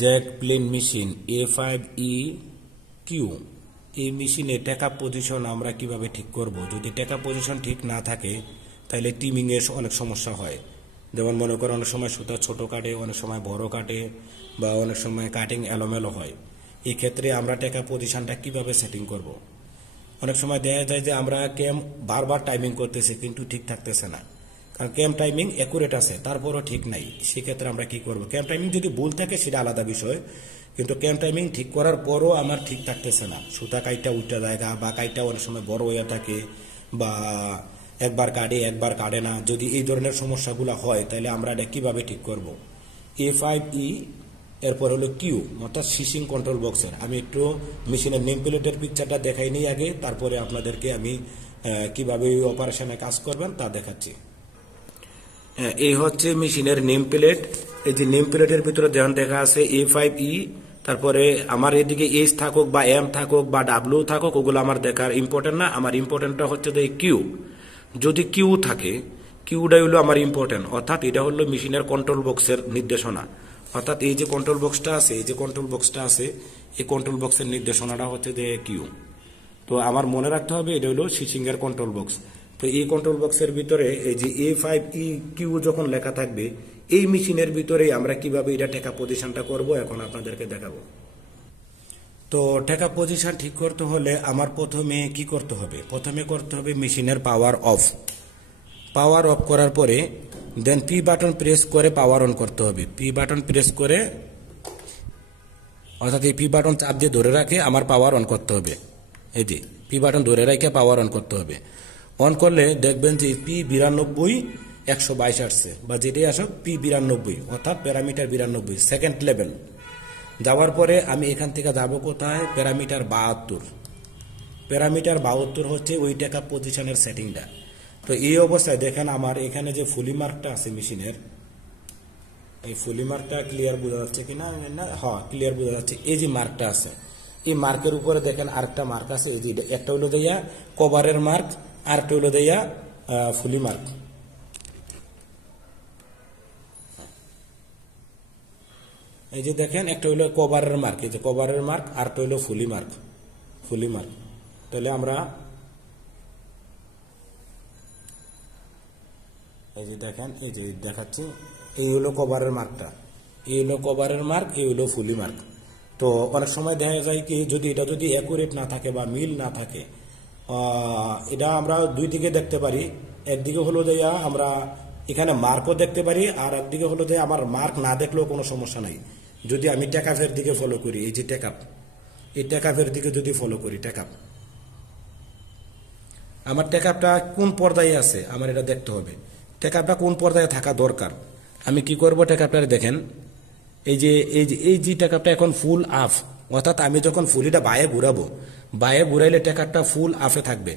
Jack plain machine A5E Q. এই মেশিনে take up position আমরা কিভাবে ঠিক করব? যদি টেকআপ পজিশন ঠিক না থাকে তাহলে টিমিং এর অনেক সমস্যা হয়। যেমন মনে করো অনেক সময় সুতা ছোট কাটে, অনেক সময় বড় কাটে, বা অনেক সময় কাটিং এলোমেলো হয়। এই ক্ষেত্রে আমরা টেকআপ পজিশনটা কিভাবে সেটিং করব? অনেক সময় দেখা যায় যে আমরা ক্যাম বারবার টাইমিং করতেছি কিন্তু ঠিক থাকতেছে না, কারণ ক্যাম টাইমিং অ্যাকুরেট আছে তারপরও ঠিক নাই। সেক্ষেত্রে আমরা কি করব? ক্যাম টাইমিং যদি ভুল থাকে সেটা আলাদা বিষয়, কিন্তু ক্যাম টাইমিং ঠিক করার পরও আমার ঠিক থাকতেছে না। সুতা কাইটা উল্টা জায়গা, বা কাইটা অনেক সময় বড় হয়ে থাকে, বা একবার কাটে না। যদি এই ধরনের সমস্যাগুলো হয় তাহলে আমরা এটা কিভাবে ঠিক করব? A5E এরপর হলো কিউ, অর্থাৎ সিসিং কন্ট্রোল বক্সের। আমি একটু মেশিনের নেম প্লেটের পিকচারটা দেখাই নিই আগে, তারপরে আপনাদেরকে আমি কিভাবে এই অপারেশনে কাজ করবেন তা দেখাচ্ছি। এই হচ্ছে মেশিনের নেম প্লেট। এই যে নেম প্লেটের ভিতরে যেমন দেখা আছে A5E, তারপরে আমার এদিকে এইচ থাকুক বা এম থাকুক বা ডাব্লিউ থাকুক ওগুলো আমার দেখার ইম্পর্টেন্ট না। আমার ইম্পর্টেন্টটা হচ্ছে যে কিউ। যদি কিউ থাকে, কিউটাই হলো আমার ইম্পর্টেন্ট, অর্থাৎ এটা হলো মেশিনের কন্ট্রোল বক্সের নির্দেশনা। অর্থাৎ এই যে কন্ট্রোল বক্সটা আছে, এই কন্ট্রোল বক্সের নির্দেশনাটা হচ্ছে যে কিউ। তো আমার মনে রাখতে হবে এটা হলো সুইচিং এর কন্ট্রোল বক্স। তো এই কন্ট্রোল বক্সের ভিতরে এই যে A5E কিউ যখন লেখা থাকবে, এই মেশিনের ভিতরে আমরা কিভাবে এটা টেকআপ পজিশনটা করব এখন আপনাদেরকে দেখাবো। তো টেকআপ পজিশন ঠিক করতে হলে আমার প্রথমে কি করতে হবে? প্রথমে করতে হবে মেশিনের পাওয়ার অফ করার পরে দেন পি বাটন প্রেস করে পাওয়ার অন করতে হবে। পি বাটন প্রেস করে, অর্থাৎ এই পি বাটন চাপ দিয়ে ধরে রাখে আমার পাওয়ার অন করতে হবে। এই যে পি বাটন ধরে রেখে পাওয়ার অন করতে হবে। অন করলে দেখবেন যে P92 122 আসছে, বা যেটাই আসুক P92, অর্থাৎ প্যারামিটার 92 সেকেন্ড লেভেল। যাওয়ার পরে আমি এখান থেকে যাব কোথায়? প্যারামিটার 72 হচ্ছে ওই টেকআপ পজিশনের সেটিংটা। তো এই অবস্থায় দেখেন আমার এখানে যে ফুলি মার্কটা আছে মেশিনের, এই ফুলি মার্কটা ক্লিয়ার বোঝা যাচ্ছে কিনা? হ্যাঁ, ক্লিয়ার বোঝা যাচ্ছে। এই যে মার্কটা আছে, এই মার্কের উপরে দেখেন আরেকটা মার্ক আছে। এই যে একটা হলো দেয়া কভারের মার্ক, আরেকটা হলো দেয়া ফুলি মার্ক। এই যে দেখেন একটা হলো কভারের মার্ক, এই যে কভারের মার্ক, আরেকটা হলো ফুলি মার্ক। তাহলে আমরা এই যে দেখেন, এই যে দেখাচ্ছি, এই হলো কভারের মার্কটা, এই হলো কভারের মার্ক, এই হলো ফুলি মার্ক। তো অনেক সময় দেখা যায় কি, যদি এটা যদি অ্যাকুরেট না থাকে বা মিল না থাকে, এটা আমরা দুই দিকে দেখতে পারি। একদিকে হলো যে আমরা এখানে মার্কও দেখতে পারি, আর একদিকে হলো যে আমার মার্ক না দেখলেও কোনো সমস্যা নাই। যদি আমি টেকআপের দিকে ফলো করি, এই যে টেকআপ, এই টেকআপের দিকে যদি ফলো করি, টেকআপ, আমার টেকআপটা কোন পর্যায়ে আছে আমার এটা দেখতে হবে। টেকআপটা কোন পর্যায়ে থাকা দরকার? আমি কি করব? টেকআপটা দেখেন, এই যে টেকআপটা এখন ফুল আপ, অর্থাৎ আমি যখন ফুলিটা বায়ে ঘুরাইলে টেকআপটা ফুল আপে থাকবে।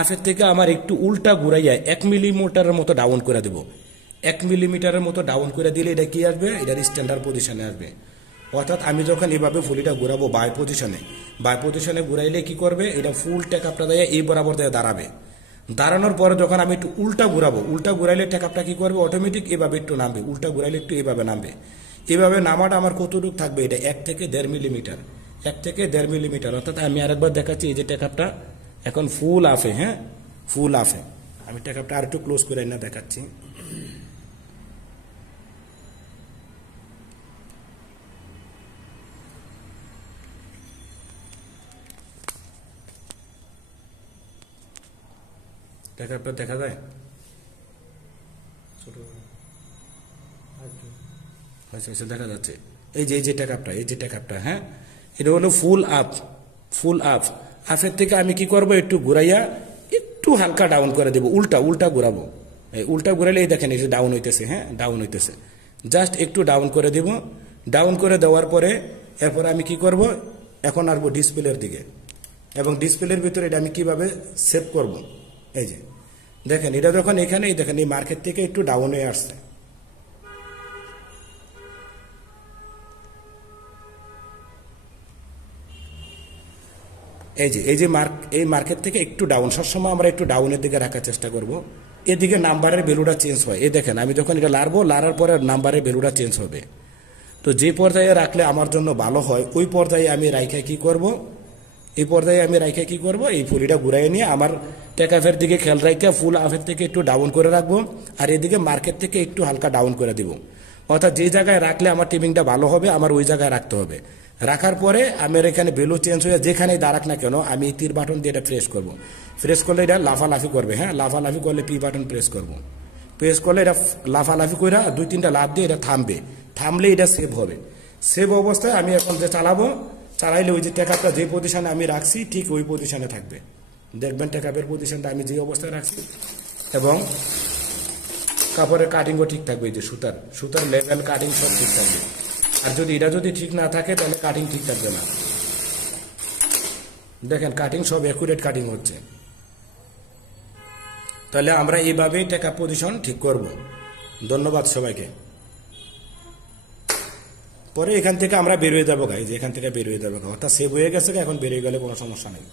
আপের থেকে আমার একটু উল্টা ঘুরাইয়া 1 মিলিমিটারের মতো ডাউন করে দেব। 1 মিলিমিটারের মতো ডাউন করে দিলে এটা কি আসবে? এটার স্ট্যান্ডার্ড পজিশনে আসবে। অর্থাৎ আমি যখন এভাবে ফুলিটা ঘুরাবো বাই পজিশনে ঘুরাইলে কি করবে? এটা ফুল টেকআপটা দিয়ে এই বরাবর দিয়ে দাঁড়াবে। দাঁড়ানোর পরে যখন আমি একটু উল্টা ঘুরাইলে টেকআপটা কি করবে? অটোমেটিক এভাবে একটু নামবে, উল্টা ঘুরাইলে একটু এভাবে নামবে। এভাবে নামাটা আমার কতটুকু থাকবে? এটা 1 থেকে 1.5 মিলিমিটার। অর্থাৎ আমি আরেকবার দেখাচ্ছি, এই যে টেকআপটা এখন ফুল আফে, হ্যাঁ ফুল আফে। আমি টেকআপটা আর একটু ক্লোজ করে না দেখাচ্ছি। টেকআপটা দেখা যায়? দেখা যাচ্ছে। এই যে টেকআপটা, হ্যাঁ এটা হলো ফুল আপ। আপের থেকে আমি কি করব? একটু ঘুরাইয়া একটু হালকা ডাউন করে দেবো, উল্টা ঘুরাবো। এই উল্টা ঘুরাইলে এই দেখেন এই যে ডাউন হইতেছে, হ্যাঁ ডাউন হইতেছে। জাস্ট একটু ডাউন করে দেব। ডাউন করে দেওয়ার পরে এরপর আমি কি করব? এখন আসবো ডিসপ্লের দিকে, এবং ডিসপ্লের ভিতরে এটা আমি কিভাবে সেভ করব। এই যে দেখেন, এটা যখন এখানে দেখেন এই মার্কেট থেকে একটু ডাউন হয়ে আসছে। এই মার্কেট থেকে একটু ডাউন, সবসময় আমরা একটু ডাউনের দিকে রাখার চেষ্টা করব। এদিকে নাম্বারের ভ্যালুটা চেঞ্জ হয়। এই দেখেন আমি যখন এটা লাড়ার পরে নাম্বারের ভ্যালুটা চেঞ্জ হবে। তো যে পর্যায়ে রাখলে আমার জন্য ভালো হয় ওই পর্যায়ে আমি রাইখা কি করব, এই পর্যায়ে আমি রাইখা কি করব, এই ফুলিটা ঘুরাই নিয়ে আমার টেকআপের দিকে খেয়াল রাখা ফুল আপের থেকে একটু ডাউন করে রাখবো, আর এদিকে মার্কেট থেকে একটু হালকা ডাউন করে দিব। অর্থাৎ যে জায়গায় রাখলে আমার টিমিংটা ভালো হবে আমার ওই জায়গায় রাখতে হবে। রাখার পরে আমার এখানে ভ্যালু চেঞ্জ হয়ে যেখানেই দাঁড়াক না কেন আমি তীর বাটন দিয়ে এটা প্রেস করব। প্রেস করলে এটা লাফালাফি করবে, হ্যাঁ লাফালাফি করলে পি বাটন প্রেস করব। প্রেস করলে এটা লাফালাফি করে 2-3টা লাফ দিয়ে এটা থামবে, থামলে এটা সেভ হবে। সেভ অবস্থায় আমি এখন যে চালাবো, চালাইলে ওই যে টেকআপটা যে পজিশনে আমি রাখছি ঠিক ওই পজিশনে থাকবে। দেখবেন টেকআপের পজিশনটা আমি যে অবস্থায় রাখছি এবং কাপড়ের কাটিংও ঠিক থাকবে, এই যে সুতার লেভেল কাটিং সব ঠিক থাকবে। আর যদি এটা যদি ঠিক না থাকে তাহলে কাটিং ঠিক থাকবে না। দেখেন কাটিং সব অ্যাকুরেট কাটিং হচ্ছে। তাহলে আমরা এইভাবেই টেকআপ পজিশন ঠিক করব। ধন্যবাদ সবাইকে। পরে এখান থেকে আমরা বের হয়ে যাবো, গাইজ এখান থেকে বের হয়ে যাবো, অর্থাৎ সেভ হয়ে গেছে, এখন বেরিয়ে গেলে কোনো সমস্যা নেই।